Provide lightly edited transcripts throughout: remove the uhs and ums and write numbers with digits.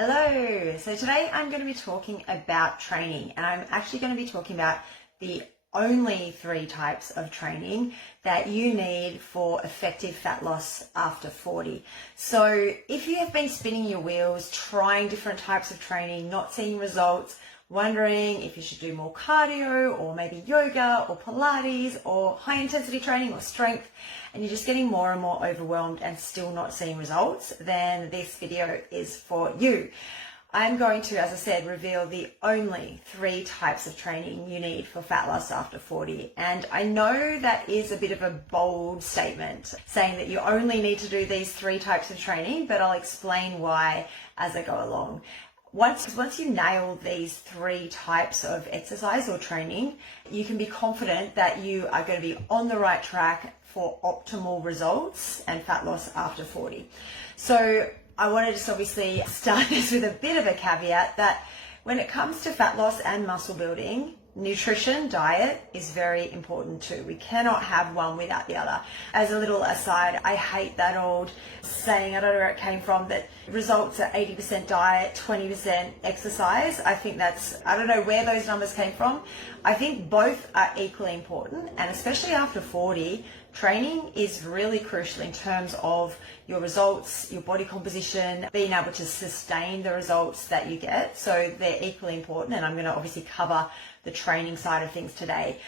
Hello. So today I'm going to be talking about training, and I'm actually going to be talking about the only 3 types of training that you need for effective fat loss after 40. So if you have been spinning your wheels, trying different types of training, not seeing results, wondering if you should do more cardio or maybe yoga or Pilates or high intensity training or strength, and you're just getting more and more overwhelmed and still not seeing results, then this video is for you. I'm going to, as I said, reveal the only 3 types of training you need for fat loss after 40. And I know that is a bit of a bold statement, saying that you only need to do these 3 types of training, but I'll explain why as I go along. Once you nail these 3 types of exercise or training, you can be confident that you are going to be on the right track for optimal results and fat loss after 40. So I want to just obviously start this with a bit of a caveat that when it comes to fat loss and muscle building, nutrition, diet is very important too. We cannot have one without the other. As a little aside, I hate that old saying, I don't know where it came from, that results are 80% diet, 20% exercise. I think I don't know where those numbers came from. I think both are equally important, and especially after 40, training is really crucial in terms of your results, your body composition, being able to sustain the results that you get. So they're equally important, and I'm going to obviously cover the training side of things today.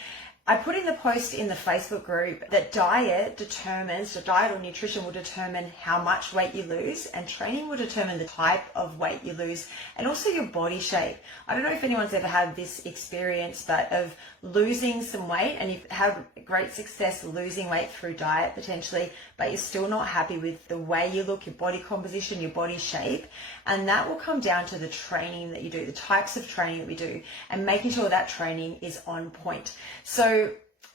I put in the post in the Facebook group that diet or nutrition will determine how much weight you lose, and training will determine the type of weight you lose and also your body shape. I don't know if anyone's ever had this experience, but of losing some weight, and you've had great success losing weight through diet potentially, but you're still not happy with the way you look, your body composition, your body shape. And that will come down to the training that you do, the types of training that we do, and making sure that training is on point. So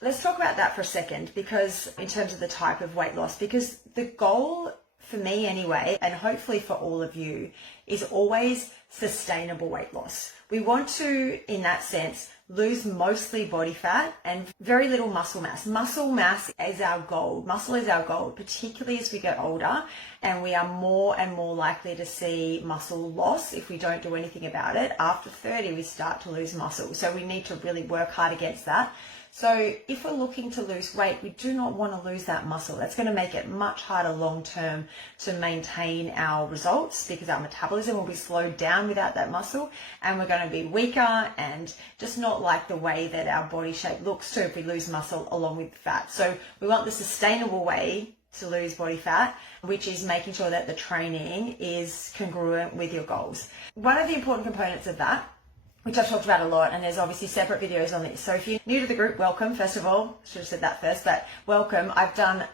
let's talk about that for a second, because in terms of the type of weight loss, because the goal for me anyway, and hopefully for all of you, is always sustainable weight loss. We want to, in that sense, lose mostly body fat and very little muscle mass. Muscle mass is our goal. Muscle is our goal, particularly as we get older, and we are more and more likely to see muscle loss if we don't do anything about it. After 30, we start to lose muscle. So we need to really work hard against that. So if we're looking to lose weight, we do not want to lose that muscle. That's going to make it much harder long term to maintain our results, because our metabolism will be slowed down without that muscle, and we're going to be weaker and just not like the way that our body shape looks too if we lose muscle along with fat. So we want the sustainable way to lose body fat, which is making sure that the training is congruent with your goals. One of the important components of that, which I've talked about a lot, and there's obviously separate videos on this. So if you're new to the group, welcome, first of all. Should have said that first, but welcome.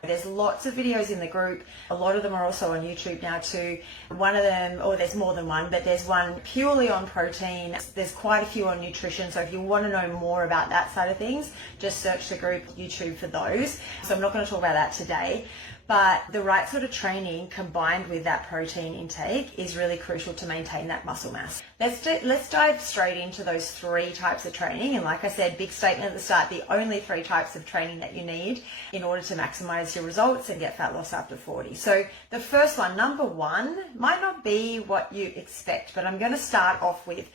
There's lots of videos in the group. A lot of them are also on YouTube now too. One of them, or there's more than one, but there's one purely on protein. There's quite a few on nutrition. So if you want to know more about that side of things, just search the group YouTube for those. So I'm not going to talk about that today. But the right sort of training combined with that protein intake is really crucial to maintain that muscle mass. Let's dive straight into those 3 types of training. And like I said, big statement at the start, the only 3 types of training that you need in order to maximize your results and get fat loss after 40. So the first one, number 1, might not be what you expect, but I'm going to start off with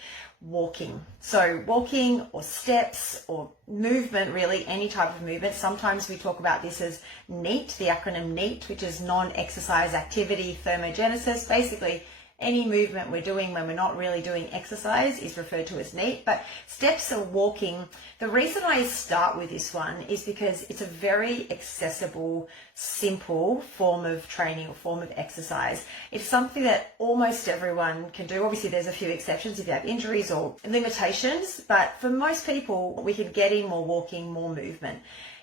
walking. So walking or steps or movement, really any type of movement. Sometimes we talk about this as NEAT, the acronym NEAT, which is non-exercise activity thermogenesis. Basically, any movement we're doing when we're not really doing exercise is referred to as NEAT. But steps or walking, the reason I start with this one is because it's a very accessible, simple form of training or form of exercise. It's something that almost everyone can do. Obviously, there's a few exceptions if you have injuries or limitations, but for most people, we can get in more walking, more movement.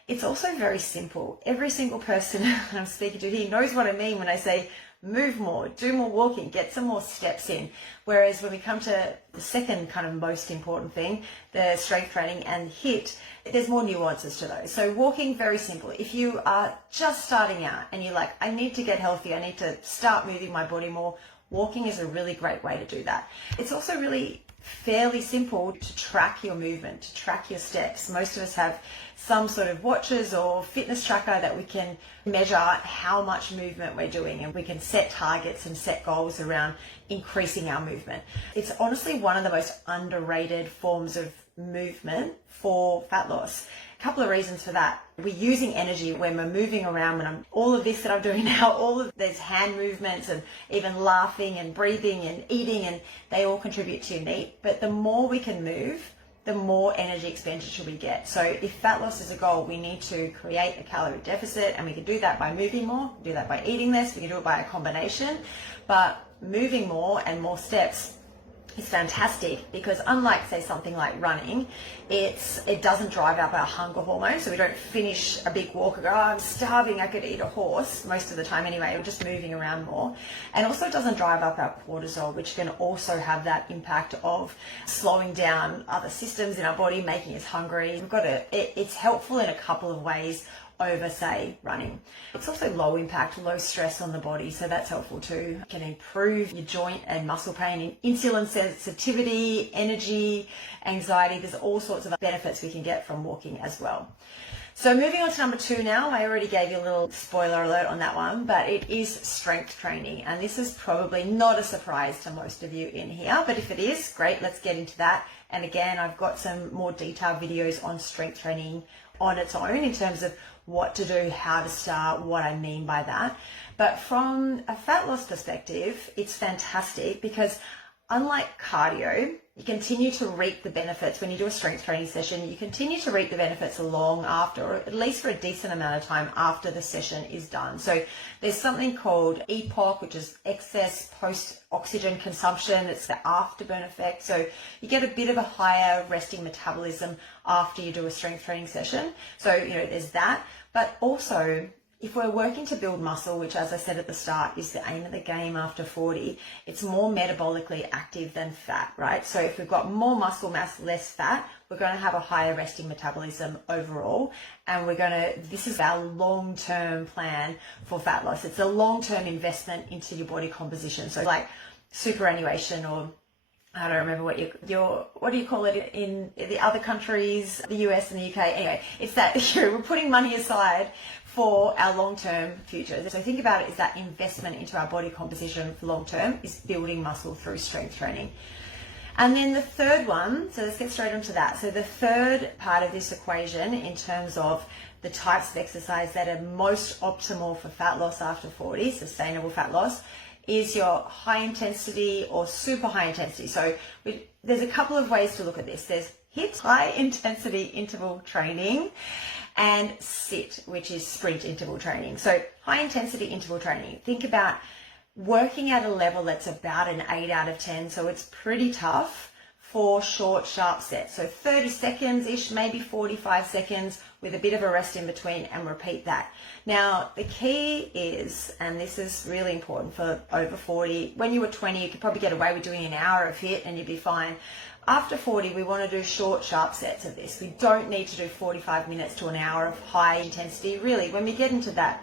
It's also very simple. Every single person I'm speaking to here knows what I mean when I say move more, do more walking, get some more steps in. Whereas when we come to the second kind of most important thing, the strength training and HIIT, there's more nuances to those. So walking, very simple. If you are just starting out and you're like, I need to get healthy, I need to start moving my body more, walking is a really great way to do that. It's also really fairly simple to track your movement, to track your steps. Most of us have some sort of watches or fitness tracker that we can measure how much movement we're doing, and we can set targets and set goals around increasing our movement. It's honestly one of the most underrated forms of movement for fat loss. A couple of reasons for that. We're using energy when we're moving around. All of this that I'm doing now, there's hand movements and even laughing and breathing and eating, and they all contribute to your NEAT. But the more we can move, the more energy expenditure we get. So if fat loss is a goal, we need to create a calorie deficit, and we can do that by moving more, do that by eating less, we can do it by a combination. But moving more and more steps is fantastic, because unlike, say, something like running, it doesn't drive up our hunger hormone. So we don't finish a big walk and go, oh, I'm starving, I could eat a horse, most of the time anyway. We're just moving around more. And also it doesn't drive up our cortisol, which can also have that impact of slowing down other systems in our body, making us hungry. It's helpful in a couple of ways over, say, running. It's also low impact, low stress on the body, so that's helpful too. It can improve your joint and muscle pain, insulin sensitivity, energy, anxiety. There's all sorts of benefits we can get from walking as well. So moving on to number 2 now. I already gave you a little spoiler alert on that one, but it is strength training. And this is probably not a surprise to most of you in here, but if it is, great, let's get into that. And again, I've got some more detailed videos on strength training on its own in terms of what to do, how to start, what I mean by that. But from a fat loss perspective, it's fantastic because unlike cardio, you continue to reap the benefits when you do a strength training session. You continue to reap the benefits long after, or at least for a decent amount of time after the session is done. So there's something called EPOC, which is excess post-oxygen consumption. It's the afterburn effect. So you get a bit of a higher resting metabolism after you do a strength training session. So, there's that. But also, if we're working to build muscle, which, as I said at the start, is the aim of the game after 40, it's more metabolically active than fat, right? So if we've got more muscle mass, less fat, we're going to have a higher resting metabolism overall. And this is our long-term plan for fat loss. It's a long-term investment into your body composition. So like superannuation, or I don't remember what do you call it in the other countries, the US and the UK. Anyway, it's that we're putting money aside for our long-term future. So think about it as that investment into our body composition for long-term is building muscle through strength training. And then the third one, so let's get straight onto that. So the third part of this equation in terms of the types of exercise that are most optimal for fat loss after 40, sustainable fat loss, is your high intensity or super high intensity. So there's a couple of ways to look at this. There's HIIT, high intensity interval training, and SIT, which is sprint interval training. So high intensity interval training, think about working at a level that's about an 8 out of 10. So it's pretty tough for short, sharp sets. So 30 seconds-ish, maybe 45 seconds with a bit of a rest in between, and repeat that. Now, the key is, and this is really important for over 40, when you were 20, you could probably get away with doing an hour of HIIT and you'd be fine. After 40, we want to do short, sharp sets of this. We don't need to do 45 minutes to an hour of high intensity. Really, when we get into that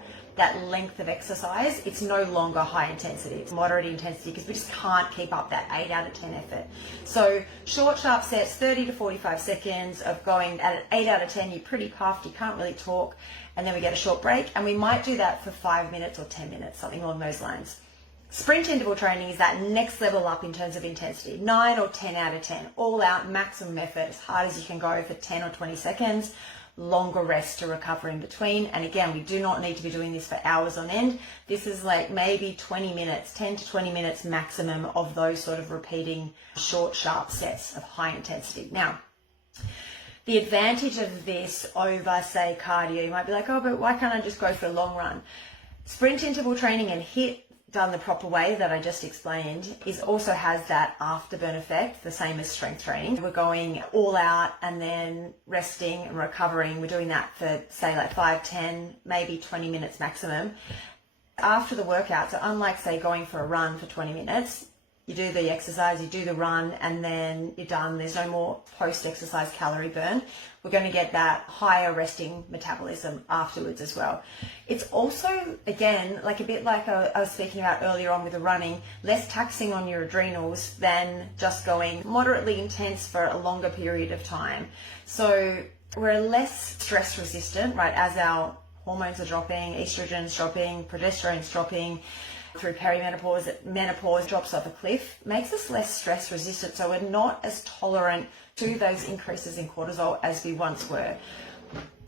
length of exercise, it's no longer high intensity, it's moderate intensity, because we just can't keep up that 8 out of 10 effort. So short, sharp sets, 30 to 45 seconds of going at an 8 out of 10, you're pretty puffed, you can't really talk, and then we get a short break, and we might do that for 5 minutes or 10 minutes, something along those lines. Sprint interval training is that next level up in terms of intensity, 9 or 10 out of 10, all out, maximum effort, as hard as you can go for 10 or 20 seconds, longer rest to recover in between. And again, we do not need to be doing this for hours on end. This is like maybe 20 minutes, 10 to 20 minutes maximum of those sort of repeating short, sharp sets of high intensity. Now, the advantage of this over, say, cardio, you might be like, oh, but why can't I just go for a long run? Sprint interval training and HIIT, done the proper way that I just explained, also has that afterburn effect, the same as strength training. We're going all out and then resting and recovering. We're doing that for, say, like 5, 10, maybe 20 minutes maximum. After the workout, so unlike, say, going for a run for 20 minutes, you do the exercise, you do the run, and then you're done. There's no more post-exercise calorie burn. We're going to get that higher resting metabolism afterwards as well. It's also, again, like a bit like I was speaking about earlier on with the running, less taxing on your adrenals than just going moderately intense for a longer period of time. So we're less stress resistant, right, as our hormones are dropping, estrogen's dropping, progesterone's dropping, through perimenopause, menopause drops off a cliff, makes us less stress resistant. So we're not as tolerant to those increases in cortisol as we once were.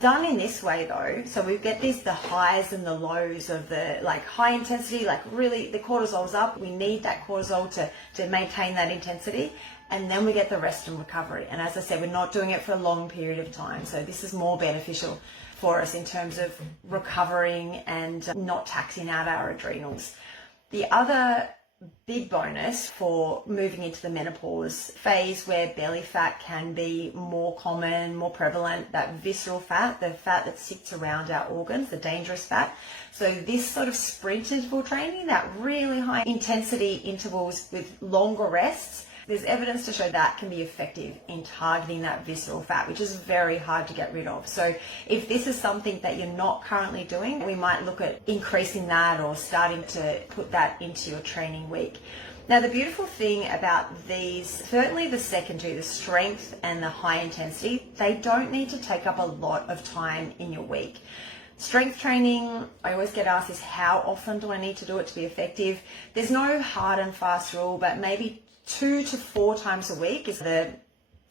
Done in this way though, so we get the highs and the lows of the like high intensity, like really the cortisol's up. We need that cortisol to maintain that intensity. And then we get the rest and recovery. And as I said, we're not doing it for a long period of time. So this is more beneficial for us in terms of recovering and not taxing out our adrenals. The other big bonus for moving into the menopause phase, where belly fat can be more common, more prevalent, that visceral fat, the fat that sits around our organs, the dangerous fat. So this sort of sprint interval training, that really high intensity intervals with longer rests, there's evidence to show that can be effective in targeting that visceral fat, which is very hard to get rid of. So if this is something that you're not currently doing, we might look at increasing that or starting to put that into your training week. Now, the beautiful thing about these, certainly the second two, the strength and the high intensity, they don't need to take up a lot of time in your week. Strength training, I always get asked, is how often do I need to do it to be effective? There's no hard and fast rule, but maybe 2 to 4 times a week is the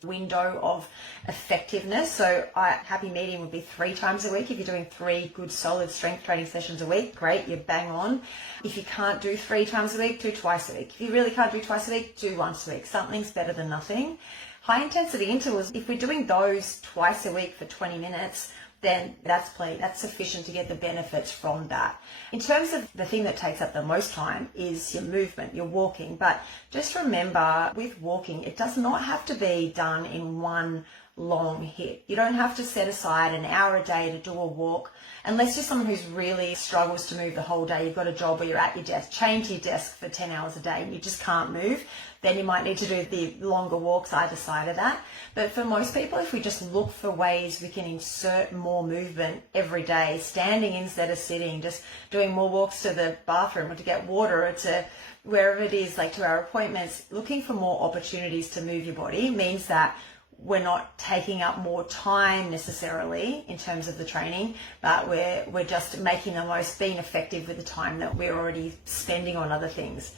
window of effectiveness. So a happy medium would be 3 times a week. If you're doing 3 good solid strength training sessions a week, great, you're bang on. If you can't do 3 times a week, do twice a week. If you really can't do twice a week, do once a week. Something's better than nothing. High intensity intervals, if we're doing those twice a week for 20 minutes, then that's sufficient to get the benefits from that. In terms of the thing that takes up the most time is your movement, your walking. But just remember, with walking, it does not have to be done in one long hit. You don't have to set aside an hour a day to do a walk, unless you're someone who's really struggles to move the whole day. You've got a job where you're at your desk, chained to your desk for 10 hours a day, and you just can't move. Then you might need to do the longer walks either side of that. But for most people, if we just look for ways we can insert more movement every day, standing instead of sitting, just doing more walks to the bathroom or to get water or to wherever it is, like to our appointments, looking for more opportunities to move your body means that we're not taking up more time necessarily in terms of the training, but we're just making the most, being effective with the time that we're already spending on other things.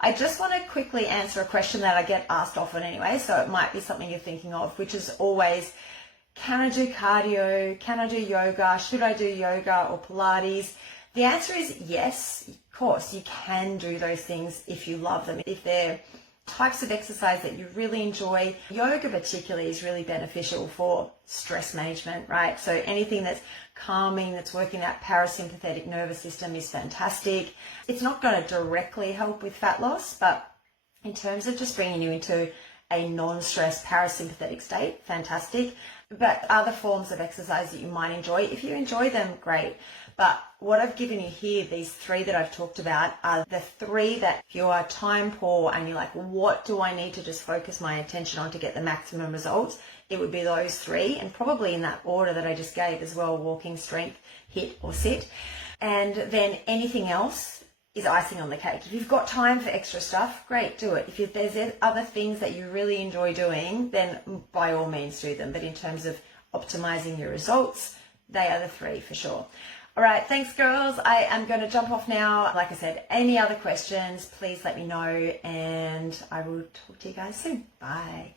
I just want to quickly answer a question that I get asked often anyway, so it might be something you're thinking of, which is always, can I do cardio? Can I do yoga? Should I do yoga or Pilates? The answer is yes, of course, you can do those things if you love them. If they're types of exercise that you really enjoy. Yoga particularly is really beneficial for stress management, right? So anything that's calming, that's working that parasympathetic nervous system is fantastic. It's not going to directly help with fat loss, but in terms of just bringing you into a non-stress parasympathetic state, fantastic. But other forms of exercise that you might enjoy, if you enjoy them, great. But what I've given you here, these 3 that I've talked about, are the 3 that if you are time poor and you're like, what do I need to just focus my attention on to get the maximum results? It would be those 3, and probably in that order that I just gave as well: walking, strength, HIIT or sit. And then anything else is icing on the cake. If you've got time for extra stuff, great, do it. If there's other things that you really enjoy doing, then by all means do them. But in terms of optimizing your results, they are the 3 for sure. All right, thanks girls. I am going to jump off now. Like I said, any other questions, please let me know, and I will talk to you guys soon. Bye.